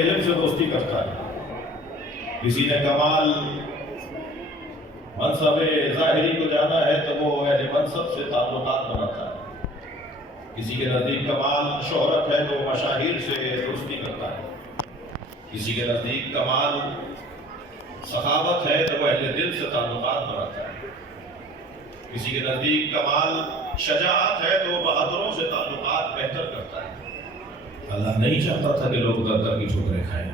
علم سے دوستی کرتا ہے، کسی نے کمال منصب ظاہری کو جانا ہے تو وہ اہل منصب سے تعلقات بناتا ہے، کسی کے نزدیک کمال شہرت ہے تو وہ مشاہیر سے دوستی کرتا ہے، کسی کے نزدیک کمال سخاوت ہے تو وہ اہل دل سے تعلقات بناتا ہے، کسی کے نزدیک کمال شجاعت ہے تو وہ بہادروں سے تعلقات بہتر کرتا ہے۔ اللہ نہیں چاہتا تھا کہ لوگ در در کی ٹھوکریں کھائیں،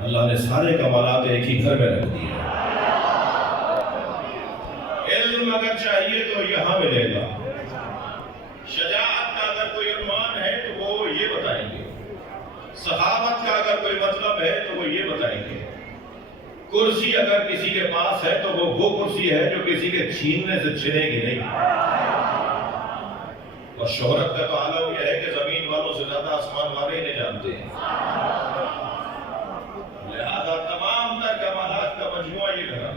اللہ نے سارے کمالات ایک ہی گھر میں رکھ دیے۔ علم اگر چاہیے تو یہاں ملے گا، شجاعت کا اگر کوئی عنوان ہے تو وہ یہ بتائیں گے، سخاوت کا اگر کوئی مطلب ہے تو وہ یہ بتائیں گے، کرسی اگر کسی کے پاس ہے تو وہ کرسی ہے جو کسی کے چھیننے سے چھنے گی نہیں۔ اور شہرت کا تو عالم یہ ہے کہ زمین والوں سے زیادہ آسمان والے انہیں جانتے ہیں، لہذا تمام تر کمالات کا مجموعہ یہ لگا۔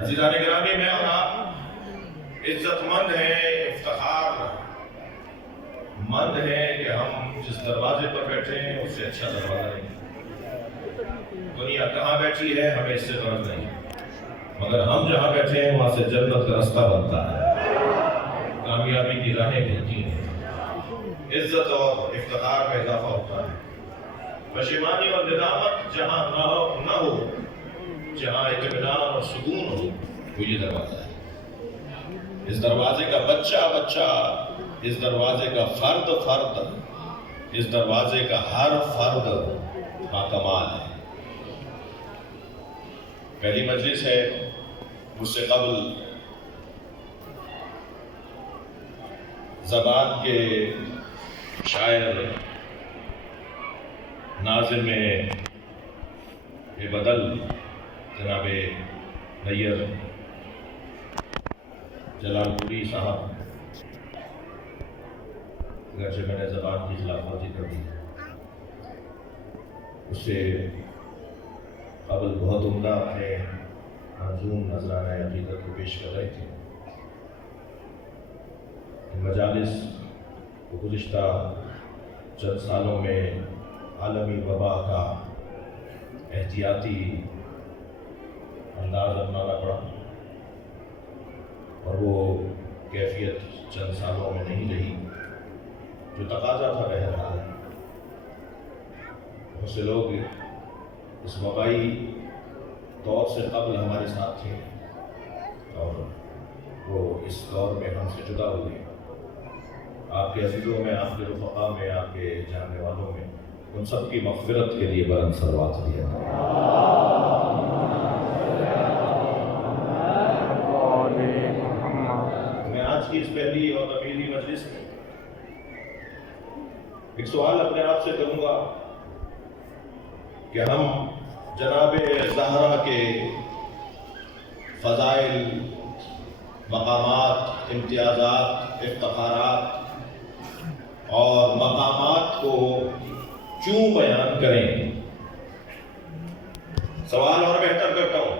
عزیزان گرامی، میں اور آپ عزت مند ہیں، افتخار مند ہیں کہ ہم جس دروازے پر بیٹھے ہیں اس سے اچھا دروازہ نہیں۔ دنیا کہاں بیٹھی ہے ہمیں اس سے غرض نہیں، مگر ہم جہاں بیٹھے ہیں وہاں سے جنت کا رستہ بنتا ہے، کامیابی کی راہیں ملتی ہیں، عزت اور افتخار میں اضافہ ہوتا ہے۔ پشیمانی اور ندامت جہاں نہ ہو، جہاں اطمینان اور سکون ہو، وہ یہ دروازہ ہے۔ اس دروازے کا بچہ، اس دروازے کا فرد، اس دروازے کا ہر فرد باکمال ہے۔ پہلی مجلس ہے، اس سے قبل زبان کے شاعر ناظم بدل جناب نیر جلال پوری صاحب، اگرچہ میں نے زبان کی خلاف ورزی کر دی، اس سے قبل بہت عمدہ اپنے منظوم نذرانہ عقیدت کو پیش کر رہے تھے۔ مجالس کو گزشتہ چند سالوں میں عالمی وبا کا احتیاطی انداز اپنانا پڑا، اور وہ کیفیت چند سالوں میں نہیں رہی جو تقاضا تھا۔ بہرحال بہت سے لوگ اس وبائی دور سے قبل ہمارے ساتھ تھے اور وہ اس دور میں ہم سے جدا ہوئے۔ آپ کے عزیزوں میں، آپ کے رفقا میں، آپ کے جاننے والوں میں ان سب کی مغفرت کے لیے بلند صلوات دیا۔ میں آج کی اس پہلی اور طویلی مجلس میں ایک سوال اپنے آپ سے کروں گا کہ ہم جناب زہرا کے فضائل، مقامات، امتیازات، افتخارات اور مقامات کو کیوں بیان کریں؟ سوال اور بہتر کرتا ہوں،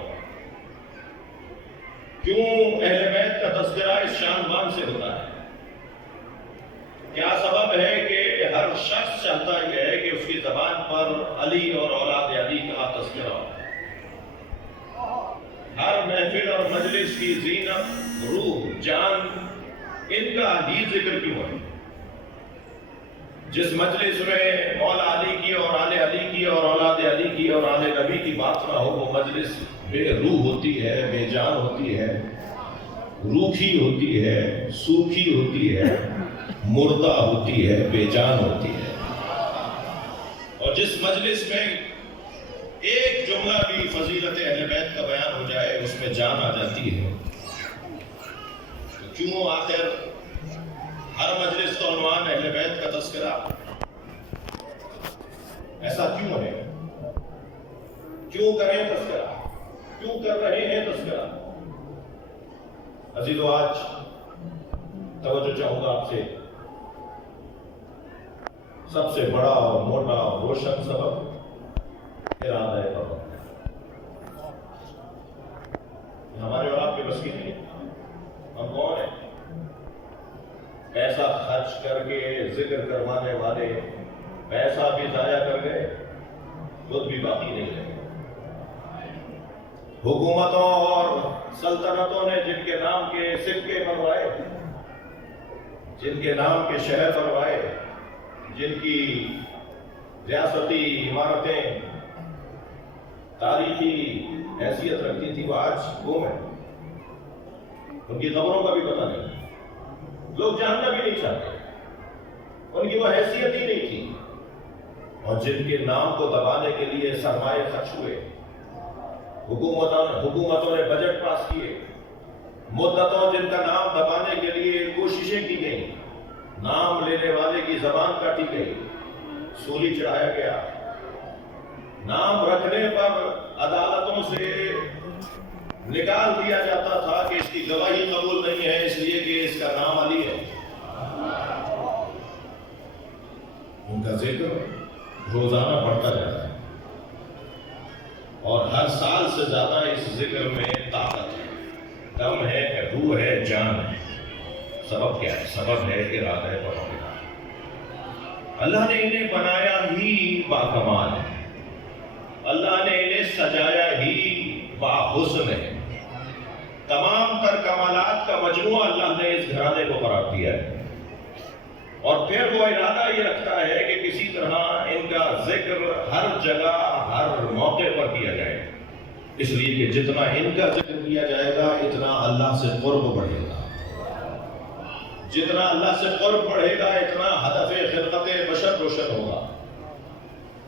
کیوں اہل بیت کا تذکرہ اس شان بان سے ہوتا ہے؟ کیا سبب ہے کہ ہر شخص چاہتا یہ ہے کہ اس کی زبان پر علی اور اولاد علی کا تذکرہ ہو؟ ہر محفل اور مجلس کی زینت، روح، جان، ان کا ہی ذکر کیوں ہے؟ جس مجلس میں مولا علی کی اور آل علی کی اور اولاد علی کی اور آل نبی کی بات نہ ہو، وہ مجلس بے روح ہوتی ہے، بے جان ہوتی ہے، روکھی ہوتی ہے، سوکھی ہوتی ہے، مردہ ہوتی ہے، بے جان ہوتی ہے۔ اور جس مجلس میں ایک جملہ بھی فضیلت اہل بیت کا بیان ہو جائے اس میں جان آ جاتی ہے، تو کیوں آخر ہر مجلس کا عنوان اہل بیت کا تذکرہ؟ ایسا کیوں ہے؟ کیوں کریں تذکرہ؟ کیوں کر رہے ہیں تذکرہ؟ عزیزو، آج توجہ چاہوں گا آپ سے، سب سے بڑا اور موٹا اور روشن سبب ارادہ پابند ہے۔ ہمارے اور آپ کے بس کی نہیں۔ ہم کون ہیں؟ پیسہ خرچ کر کے ذکر کروانے والے پیسہ بھی ضائع کر گئے، خود بھی باقی نہیں رہے۔ حکومتوں اور سلطنتوں نے جن کے نام کے سکے بنوائے، جن کے نام کے شہر بنوائے، جن کی ریاستی عمارتیں تاریخی حیثیت رکھتی تھی، وہ آج گم ہے۔ ان کی خبروں کا بھی پتہ نہیں، لوگ جاننا بھی نہیں چاہتے، ان کی وہ حیثیت ہی نہیں تھی۔ اور جن کے نام کو دبانے کے لیے سرمایہ خرچ ہوئے، حکومتوں نے بجٹ پاس کیے، مدتوں جن کا نام دبانے کے لیے کوششیں کی گئیں، نام لینے والے کی زبان کاٹی گئی، سولی چڑھایا گیا، نام رکھنے پر عدالتوں سے نکال دیا جاتا تھا کہ اس کی گواہی قبول نہیں ہے اس لیے کہ اس کا نام علی ہے۔ ان کا ذکر روزانہ بڑھتا جاتا ہے اور ہر سال سے زیادہ اس ذکر میں طاقت ہے، دم ہے، روح ہے، جان ہے۔ سبب کیا ہے؟ سبب ہے ارادہ پروردگار۔ اللہ نے انہیں بنایا ہی باکمال ہے، اللہ نے انہیں سجایا ہی باحسن ہے۔ تمام تر کمالات کا مجموعہ اللہ نے اس گھرانے کو قرار دیا ہے، اور پھر وہ ارادہ یہ رکھتا ہے کہ کسی طرح ان کا ذکر ہر جگہ ہر موقع پر کیا جائے، اس لیے کہ جتنا ان کا ذکر کیا جائے گا اتنا اللہ سے قرب بڑھے گا، جتنا اللہ سے قرب بڑھے گا اتنا ہدف خلقت بشر روشن ہوگا۔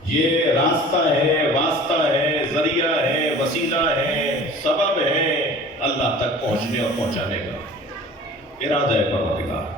یہ راستہ ہے، واسطہ ہے، ذریعہ ہے، وسیلہ ہے، سبب ہے اللہ تک پہنچنے اور پہنچانے کا۔ ارادہ ہے پروردگار۔